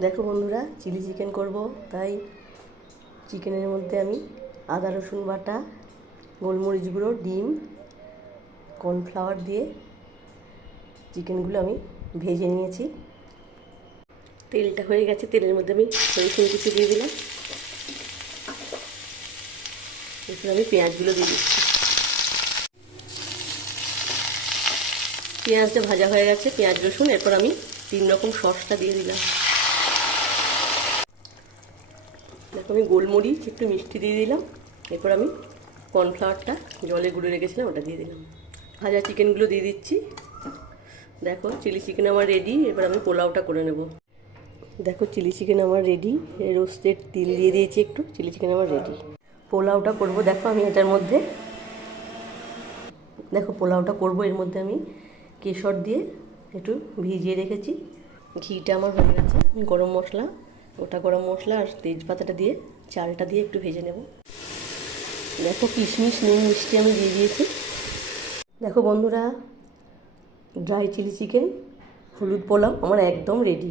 দেখো বন্ধুরা, chilli chicken করব, তাই চিকেনের মধ্যে আমি আদা রসুন বাটা, গোলমরিচ গুঁড়ো, ডিম, কর্নফ্লাওয়ার দিয়ে চিকেনগুলো আমি ভেজে নিয়েছি। তেলটা হয়ে গেছে, তেলের মধ্যে আমি রসুন কুচি দিয়ে দিলাম। এরপর আমি পেঁয়াজগুলো দিয়ে দিচ্ছি। পেঁয়াজটা ভাজা হয়ে গেছে, পেঁয়াজ রসুন। এরপর আমি 3 রকম সসটা দিয়ে দিলাম। দেখো, আমি গোলমরিচ একটু মিষ্টি দিয়ে দিলাম। এরপর আমি কর্নফ্লাওয়ারটা জলে গুঁড়ে রেখেছিলাম, ওটা দিয়ে দিলাম। ভাজা চিকেনগুলো দিয়ে দিচ্ছি। দেখো, চিলি চিকেন আমার রেডি। এবার আমি পোলাওটা করে নেব। দেখো, চিলি চিকেন আমার রেডি। রোস্টেড তিল দিয়ে দিয়েছি একটু। চিলি চিকেন আমার রেডি। পোলাওটা করব। দেখো, আমি এটার মধ্যে পোলাওটা করব। এর মধ্যে আমি কেশর দিয়ে একটু ভিজিয়ে রেখেছি। ঘিটা আমার হয়ে গেছে। আমি গরম মশলা, গোটা গরম মশলা আর তেজপাতাটা দিয়ে চালটা দিয়ে একটু ভেজে নেব। দেখো, কিশমিশ, নুন, মিষ্টি আমি দিয়ে দিয়েছি। দেখো বন্ধুরা, ড্রাই চিলি চিকেন হলুদ পোলাও আমার একদম রেডি।